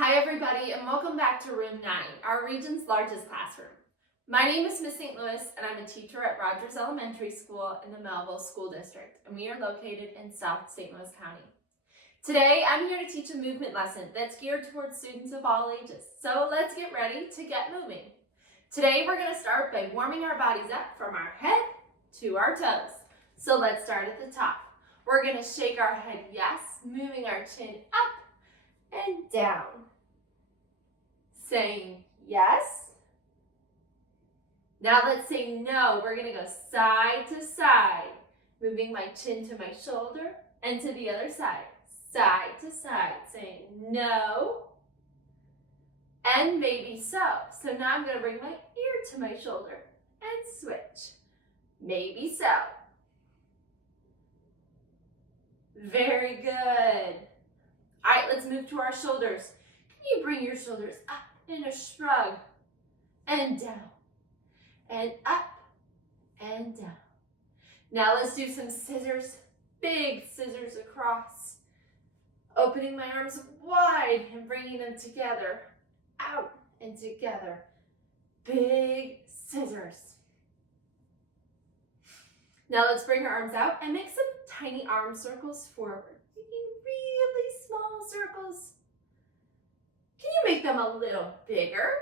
Hi everybody and welcome back to Room 9, our region's largest classroom. My name is Miss St. Louis and I'm a teacher at Rogers Elementary School in the Melville School District, and we are located in South St. Louis County. Today I'm here to teach a movement lesson that's geared towards students of all ages, so let's get ready to get moving. Today we're going to start by warming our bodies up from our head to our toes. So let's start at the top. We're going to shake our head yes, moving our chin up and down. Saying yes. Now let's say no. We're going to go side to side, moving my chin to my shoulder and to the other side. Side to side, saying no and maybe so. So now I'm going to bring my ear to my shoulder and switch. Maybe so. Very good. All right, let's move to our shoulders. Can you bring your shoulders up in a shrug and down and up and down? Now let's do some scissors, big scissors across. Opening my arms wide and bringing them together, out and together. Big scissors. Now let's bring our arms out and make some tiny arm circles forward. Really small circles. Can you make them a little bigger?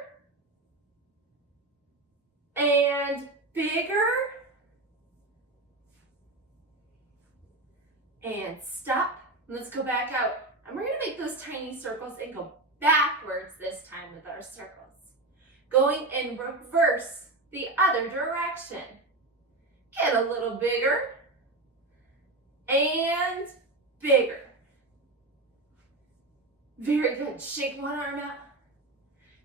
And bigger. And stop. Let's go back out. And we're going to make those tiny circles and go backwards this time with our circles. Going in reverse the other direction. Get a little bigger. And bigger. Very good. Shake one arm out.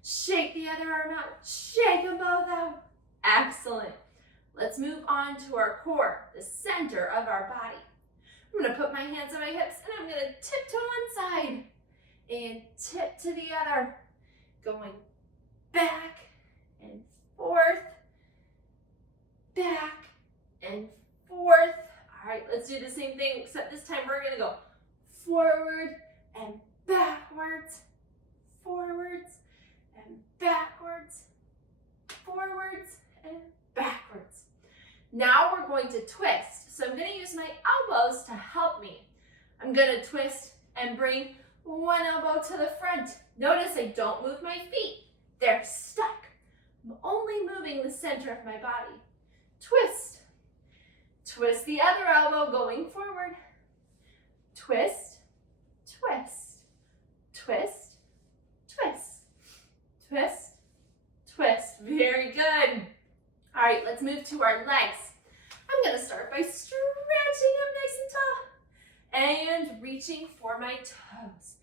Shake the other arm out. Shake them both out. Excellent. Let's move on to our core, the center of our body. I'm going to put my hands on my hips and I'm going to tip to one side and tip to the other. Going back and forth, back and forth. All right, let's do the same thing, except this time we're going to go forward and backwards, forwards and backwards, forwards and backwards. Now we're going to twist. So I'm going to use my elbows to help me. I'm going to twist and bring one elbow to the front. Notice I don't move my feet. They're stuck. I'm only moving the center of my body. Twist. Twist the other elbow going forward. Twist, twist, twist, twist, twist, twist. Very good. All right, let's move to our legs. I'm going to start by stretching up nice and tall and reaching for my toes.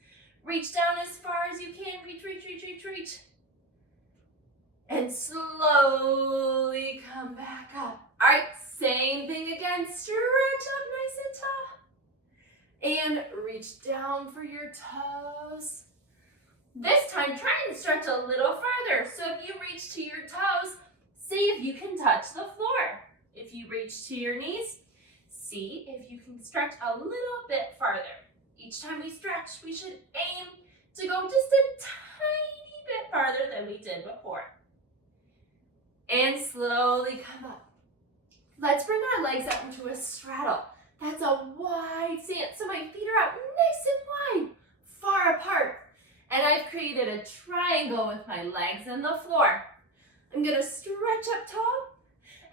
Reach down as far as you can. Reach, reach, reach, reach, reach. And slowly come back up. All right, same thing again. Stretch up nice and tall. And reach down for your toes. This time, try and stretch a little further. So if you reach to your toes, see if you can touch the floor. If you reach to your knees, see if you can stretch a little bit farther. Each time we stretch, we should aim to go just a tiny bit farther than we did before. And slowly come up. Let's bring our legs up into a straddle. That's a wide stance, so my feet are out nice and wide, far apart. And I've created a triangle with my legs on the floor. I'm going to stretch up tall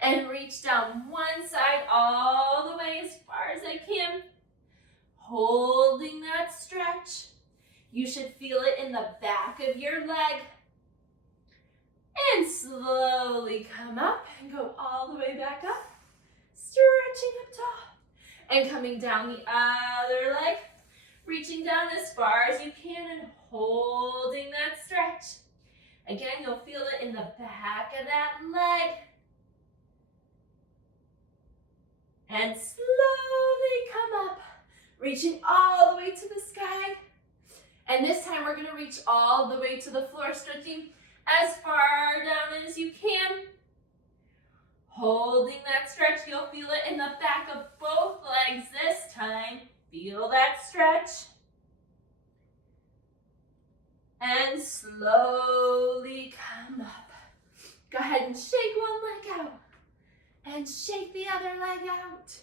and reach down one side all the way as far as I can. Holding that stretch. You should feel it in the back of your leg. And slowly come up and go all the way back up. Stretching up tall. And coming down the other leg. Reaching down as far as you can and holding that stretch. Again, you'll feel it in the back of that leg. And slowly come up, reaching all the way to the sky. And this time we're going to reach all the way to the floor, stretching as far down as you can. Holding that stretch, you'll feel it in the back of both legs this time. Feel that stretch. and slowly come up. Go ahead and shake one leg out and shake the other leg out.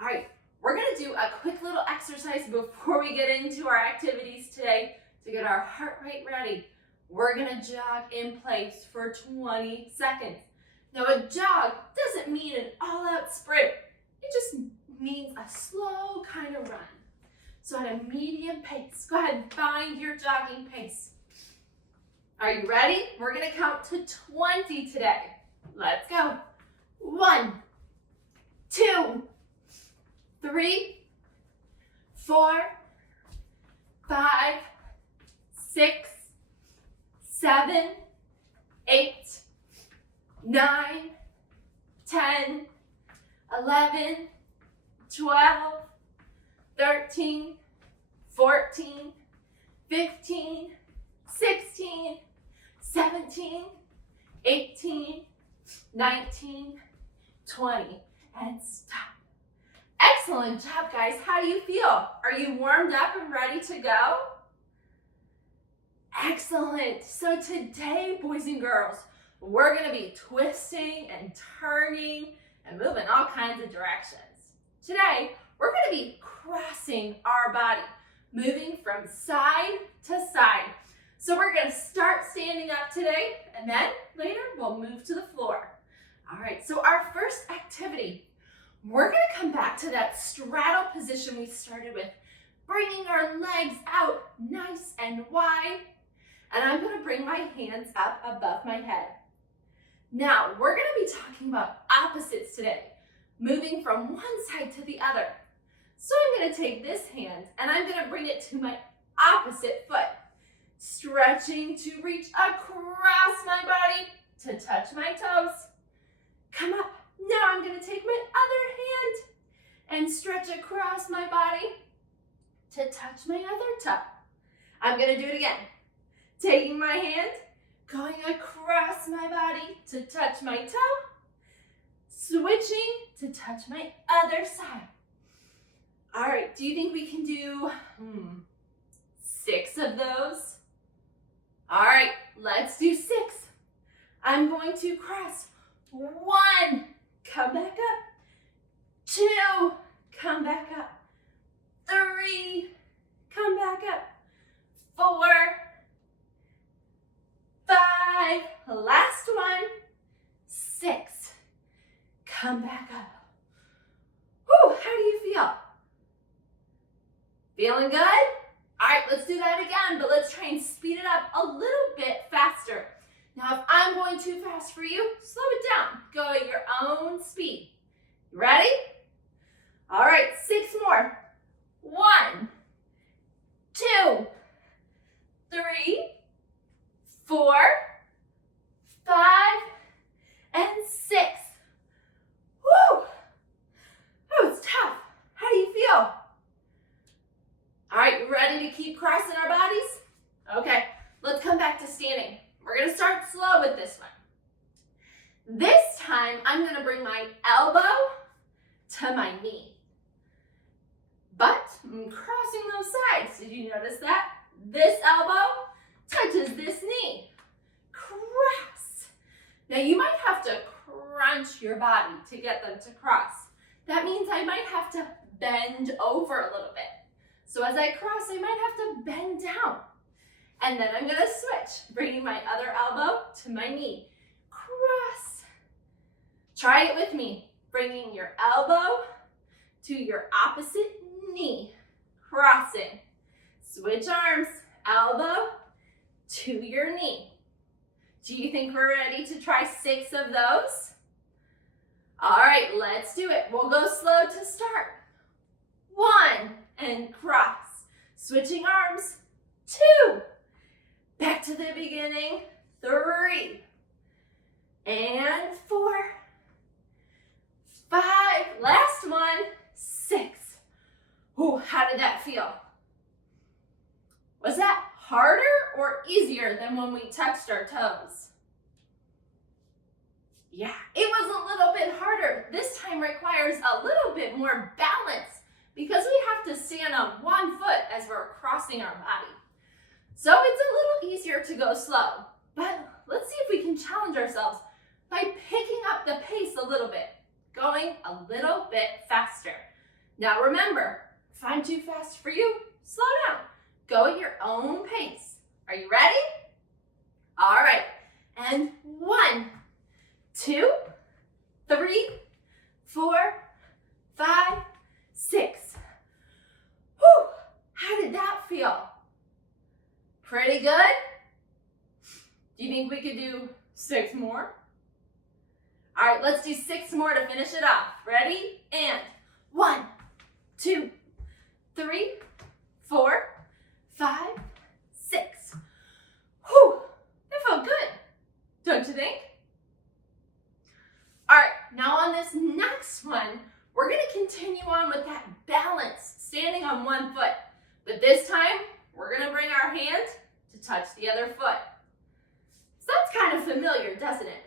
All right, we're gonna do a quick little exercise before we get into our activities today to get our heart rate ready. We're gonna jog in place for 20 seconds. Now a jog doesn't mean an all-out sprint. It just means a slow kind of run. So at a medium pace, go ahead and find your jogging pace. Are you ready? We're gonna count to 20 today. Let's go. 1, 2, 3, 4, 5, 6, 7, 8, 9, 10, 11, 12, 13, 14, 15, 16, 17, 18, 19, 20, and stop. Excellent job, guys. How do you feel? Are you warmed up and ready to go? Excellent. So today, boys and girls, we're gonna be twisting and turning and moving all kinds of directions. Today, we're gonna be crossing our body, moving from side to side. So we're gonna start standing up today, and then later we'll move to the floor. All right, so our first activity, we're gonna come back to that straddle position we started with, bringing our legs out nice and wide, and I'm gonna bring my hands up above my head. Now, we're gonna be talking about opposites today, moving from one side to the other. So I'm gonna take this hand and I'm gonna bring it to my opposite foot, stretching to reach across my body to touch my toes. Come up. Now I'm gonna take my other hand and stretch across my body to touch my other toe. I'm gonna do it again. Taking my hand, going across my body to touch my toe, switching to touch my other side. All right, do you think we can do 6 of those? All right, let's do 6. I'm going to cross. 1, come back up. 2, come back up. 3, come back up. 4, 5, last one. 6, come back up. Whew, how do you feel? Feeling good? All right, let's do that again, but let's try and speed it up a little bit faster. Now, if I'm going too fast for you, slow it down. Go at your own speed. Ready? All right, 6 more. 1, 2, 3, 4, 5, and 6. Woo! That was tough. How do you feel? All right, you ready to keep crossing our bodies? Okay, let's come back to standing. We're gonna start slow with this one. This time, I'm gonna bring my elbow to my knee. But I'm crossing those sides. Did you notice that? This elbow touches this knee. Cross. Now you might have to crunch your body to get them to cross. That means I might have to bend over a little bit. So as I cross, I might have to bend down. And then I'm gonna switch, bringing my other elbow to my knee. Cross. Try it with me. Bringing your elbow to your opposite knee. Crossing. Switch arms. Elbow to your knee. Do you think we're ready to try 6 of those? All right, let's do it. We'll go slow to start. 1, and cross. Switching arms. 2. Back to the beginning. 3. And 4. 5. Last one. 6. Ooh, how did that feel? Was that harder or easier than when we touched our toes? Yeah, it was a little bit harder. This time requires a little bit more balance because we have to stand on one foot as we're crossing our body. So it's a little easier to go slow, but let's see if we can challenge ourselves by picking up the pace a little bit, going a little bit faster. Now remember, if I'm too fast for you, slow down. Go at your own pace. Are you ready? All right, and 1, 2, 3, 4, 5, 6. Whew, how did that feel? Pretty good? Do you think we could do 6 more? All right, let's do 6 more to finish it off. Ready? And 1, 2, 3, 4, 5, 6. Whew, that felt good, don't you think? All right, now on this next one, we're gonna continue on with that balance, standing on one foot. But this time, we're gonna bring our hand to touch the other foot. Sounds kind of familiar, doesn't it?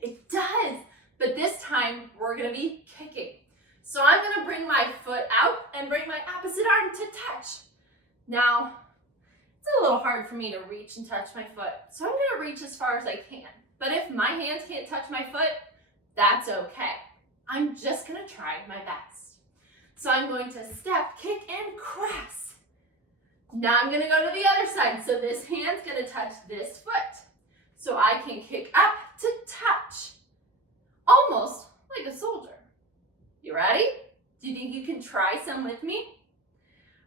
It does, but this time, we're gonna be kicking. So I'm gonna bring my foot out and bring my opposite arm to touch. Now, it's a little hard for me to reach and touch my foot, so I'm gonna reach as far as I can. But if my hands can't touch my foot, that's okay. I'm just gonna try my best. So I'm going to step, kick, and cross. Now I'm gonna go to the other side. So this hand's gonna touch this foot. So I can kick up to touch, almost like a soldier. You ready? Do you think you can try some with me?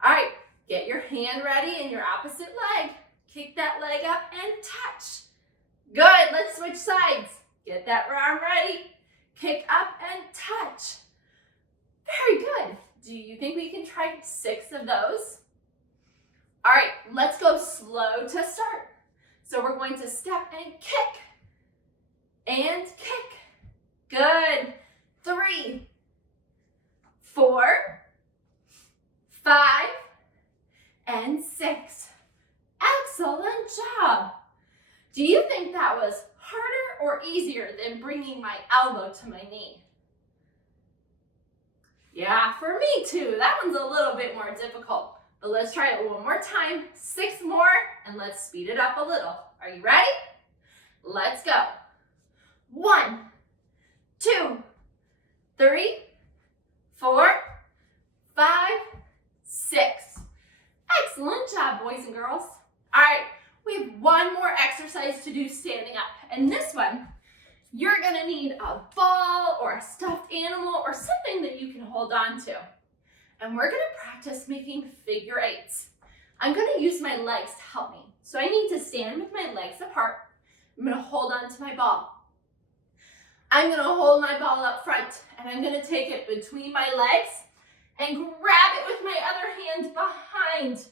All right, get your hand ready and your opposite leg. Kick that leg up and touch. Good, let's switch sides. Get that arm ready. Kick up and touch. Very good. Do you think we can try 6 of those? All right, let's go slow to start. So we're going to step and kick. And kick. Good. 3, 4, 5, and 6. Excellent job. Do you think that was harder or easier than bringing my elbow to my knee? Yeah, for me too. That one's a little bit more difficult. But let's try it one more time. 6 more, and let's speed it up a little. Are you ready? Let's go. 1, 2, 3, 4, 5, 6. Excellent job, boys and girls. All right, we have one more exercise to do standing up. And this one, you're gonna need a ball or a stuffed animal or something that you can hold on to. And we're gonna practice making figure 8s. I'm gonna use my legs to help me. So I need to stand with my legs apart. I'm gonna hold on to my ball. I'm gonna hold my ball up front and I'm gonna take it between my legs and grab it with my other hand behind.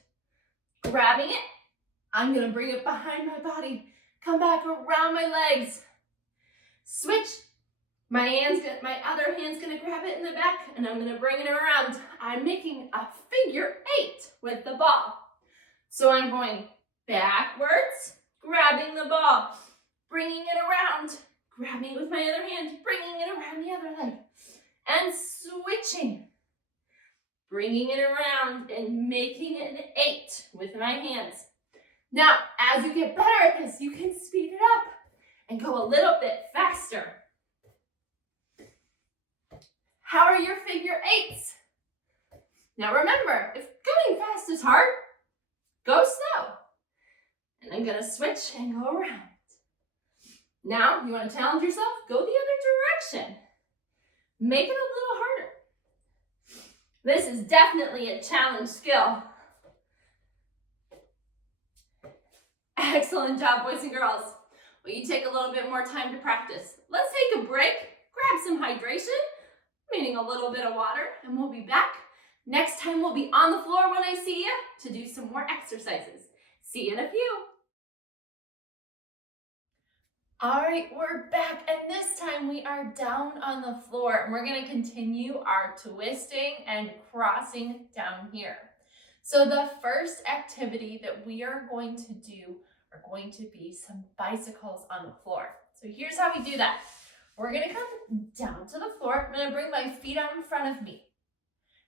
Grabbing it, I'm gonna bring it behind my body, come back around my legs. Switch. My other hand's gonna grab it in the back and I'm gonna bring it around. I'm making a figure 8 with the ball. So I'm going backwards, grabbing the ball, bringing it around, grabbing it with my other hand, bringing it around the other leg, and switching. Bringing it around and making an 8 with my hands. Now, as you get better at this, you can speed it up and go a little bit faster. How are your figure 8s? Now remember, if going fast is hard, go slow. And I'm gonna switch and go around. Now, you wanna challenge yourself? Go the other direction. Make it a little harder. This is definitely a challenge skill. Excellent job, boys and girls. Well, you take a little bit more time to practice. Let's take a break, grab some hydration, meaning a little bit of water, and we'll be back. Next time we'll be on the floor when I see you to do some more exercises. See you in a few. All right, we're back, and this time we are down on the floor, and we're gonna continue our twisting and crossing down here. So the first activity that we are going to do are going to be some bicycles on the floor. So here's how we do that. We're gonna come down to the floor. I'm gonna bring my feet out in front of me.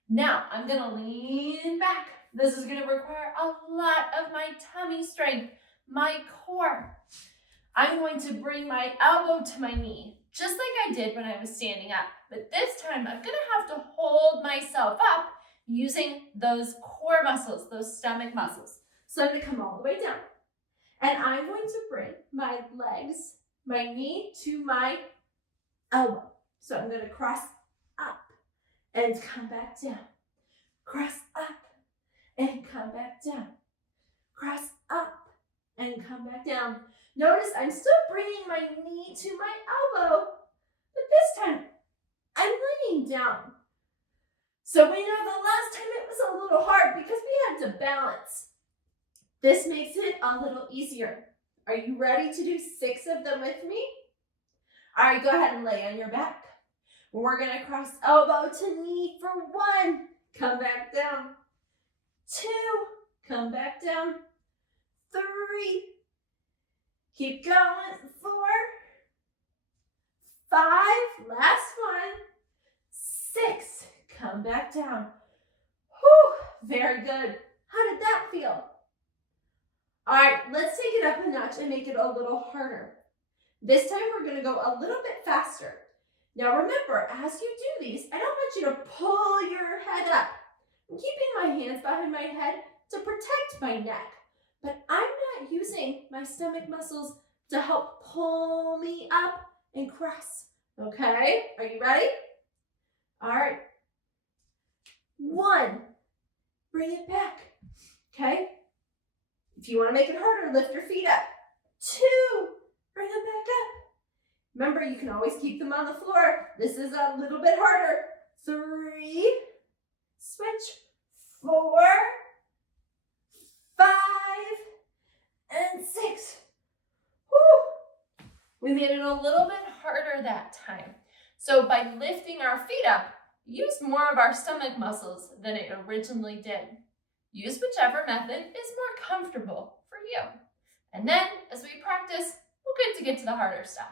Now, I'm gonna lean back This is going to require a lot of my tummy strength, my core. I'm going to bring my elbow to my knee, just like I did when I was standing up. But this time, I'm going to have to hold myself up using those core muscles, those stomach muscles. So I'm going to come all the way down. And I'm going to bring my legs, my knee to my elbow. So I'm going to cross up and come back down. Cross up and come back down. Cross up and come back down. Notice I'm still bringing my knee to my elbow, but this time I'm laying down. So we know the last time it was a little hard because we had to balance. This makes it a little easier. Are you ready to do 6 of them with me? All right, go ahead and lay on your back. We're gonna cross elbow to knee for 1. Come back down. 2, come back down. 3, keep going. 4, 5, last one. 6, come back down. Whew, very good. How did that feel? All right, let's take it up a notch and make it a little harder. This time we're gonna go a little bit faster. Now remember, as you do these, I don't want you to pull your head up. I'm keeping my hands behind my head to protect my neck, but I'm not using my stomach muscles to help pull me up and cross, okay? Are you ready? All right. 1, bring it back, okay? If you want to make it harder, lift your feet up. 2, bring them back up. Remember, you can always keep them on the floor. This is a little bit harder. 3, switch. 4, 5, and 6. Whew. We made it a little bit harder that time. So by lifting our feet up, use more of our stomach muscles than it originally did. Use whichever method is more comfortable for you. And then, as we practice, we'll get to the harder stuff.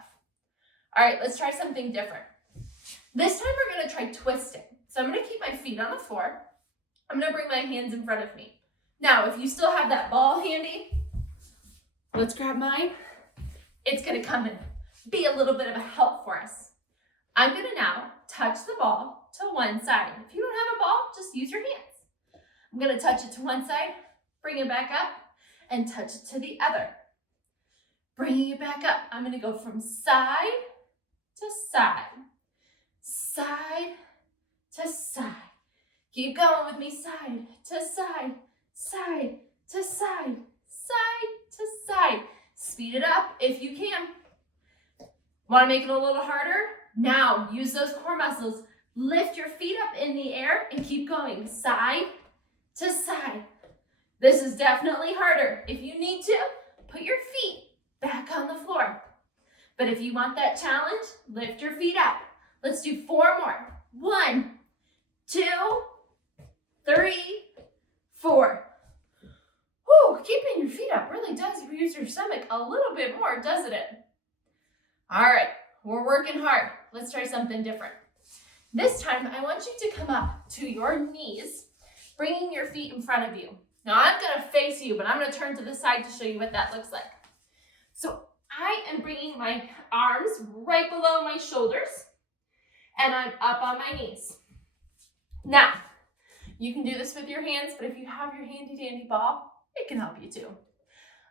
All right, let's try something different. This time we're gonna try twisting. So I'm gonna keep my feet on the floor. I'm gonna bring my hands in front of me. Now, if you still have that ball handy, let's grab mine. It's gonna come and be a little bit of a help for us. I'm gonna now touch the ball to one side. If you don't have a ball, just use your hands. I'm gonna touch it to one side, bring it back up, and touch it to the other. Bringing it back up, I'm gonna go from side to side, side to side. Keep going with me, side to side, side to side, side to side. Speed it up if you can. Want to make it a little harder? Now use those core muscles. Lift your feet up in the air and keep going side to side. This is definitely harder. If you need to, put your feet back on the floor. But if you want that challenge, lift your feet up. Let's do 4 more. 1, 2, 3, 4. Whew, keeping your feet up really does use your stomach a little bit more, doesn't it? All right, we're working hard. Let's try something different. This time, I want you to come up to your knees, bringing your feet in front of you. Now, I'm gonna face you, but I'm gonna turn to the side to show you what that looks like. So I am bringing my arms right below my shoulders, and I'm up on my knees. Now, you can do this with your hands, but if you have your handy dandy ball, it can help you too.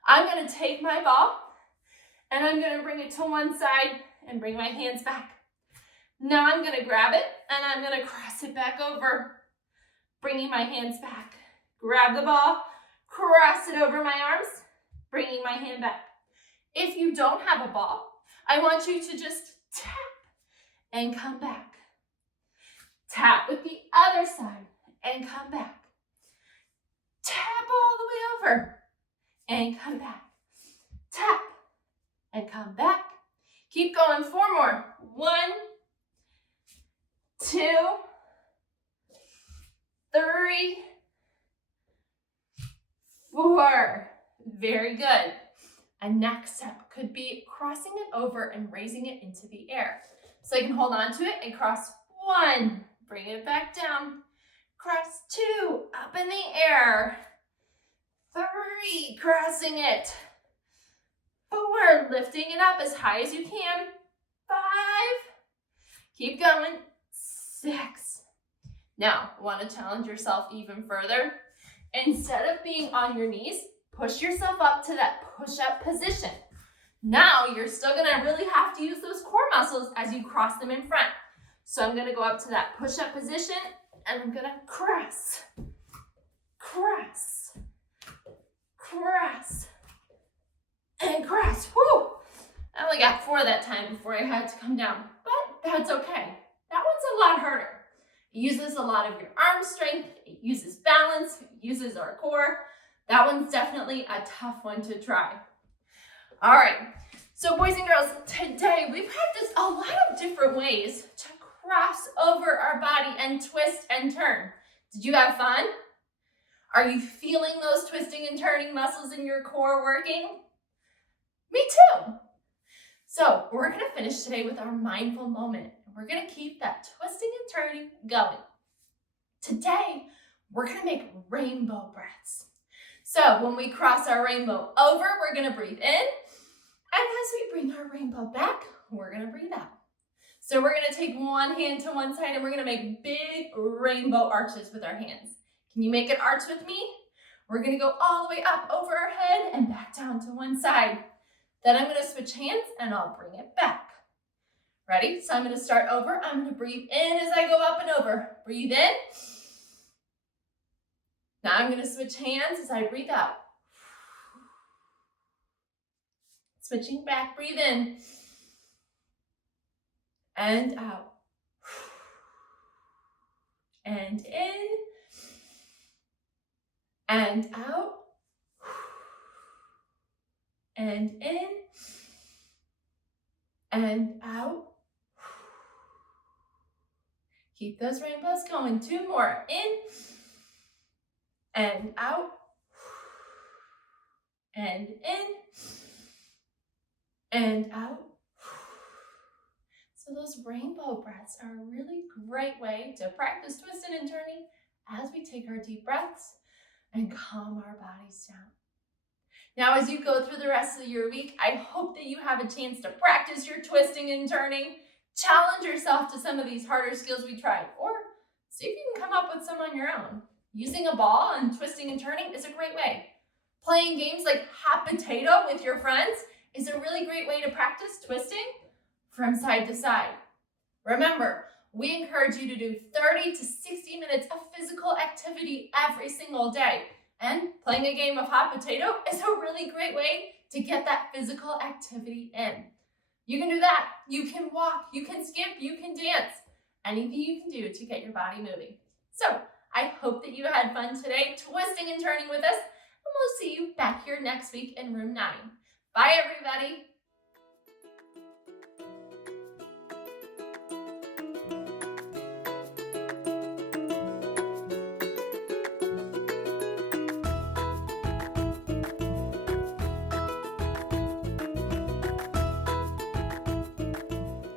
I'm gonna take my ball, and I'm gonna bring it to one side and bring my hands back. Now I'm gonna grab it, and I'm gonna cross it back over, bringing my hands back. Grab the ball, cross it over my arms, bringing my hand back. If you don't have a ball, I want you to just tap and come back. Tap with the other side and come back. Tap all the way over and come back. Tap and come back. Keep going, 4 more. 1, 2, 3, 4. Very good. A next step could be crossing it over and raising it into the air. So you can hold on to it and cross 1, bring it back down, cross, 2, up in the air, 3, crossing it, 4, lifting it up as high as you can, 5, keep going, 6. Now, want to challenge yourself even further? Instead of being on your knees, push yourself up to that push-up position. Now, you're still going to really have to use those core muscles as you cross them in front. So I'm going to go up to that push-up position, and I'm going to cross, cross, cross, and cross. Whew! I only got 4 that time before I had to come down, but that's okay. That one's a lot harder. It uses a lot of your arm strength, it uses balance, it uses our core. That one's definitely a tough one to try. All right, so boys and girls, today we practiced a lot of different ways to cross over our body and twist and turn. Did you have fun? Are you feeling those twisting and turning muscles in your core working? Me too. So we're going to finish today with our mindful moment. We're going to keep that twisting and turning going. Today, we're going to make rainbow breaths. So when we cross our rainbow over, we're going to breathe in. And as we bring our rainbow back, we're going to breathe out. So we're going to take one hand to one side and we're going to make big rainbow arches with our hands. Can you make an arch with me? We're going to go all the way up over our head and back down to one side. Then I'm going to switch hands and I'll bring it back. Ready? So I'm going to start over. I'm going to breathe in as I go up and over. Breathe in. Now I'm going to switch hands as I breathe out. Switching back, breathe in. And out. And in. And out. And in. And out. Keep those rainbows going. 2 more. In. And out. And in. And out. So those rainbow breaths are a really great way to practice twisting and turning as we take our deep breaths and calm our bodies down. Now, as you go through the rest of your week, I hope that you have a chance to practice your twisting and turning. Challenge yourself to some of these harder skills we tried, or see if you can come up with some on your own. Using a ball and twisting and turning is a great way. Playing games like hot potato with your friends is a really great way to practice twisting from side to side. Remember, we encourage you to do 30 to 60 minutes of physical activity every single day. And playing a game of hot potato is a really great way to get that physical activity in. You can do that. You can walk, you can skip, you can dance. Anything you can do to get your body moving. So I hope that you had fun today twisting and turning with us. And we'll see you back here next week in room 9. Bye, everybody.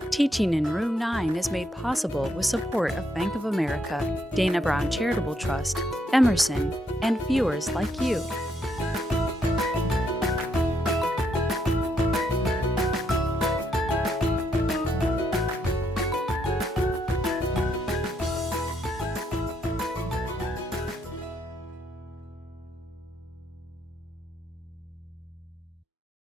Teaching in Room 9 is made possible with support of Bank of America, Dana Brown Charitable Trust, Emerson, and viewers like you.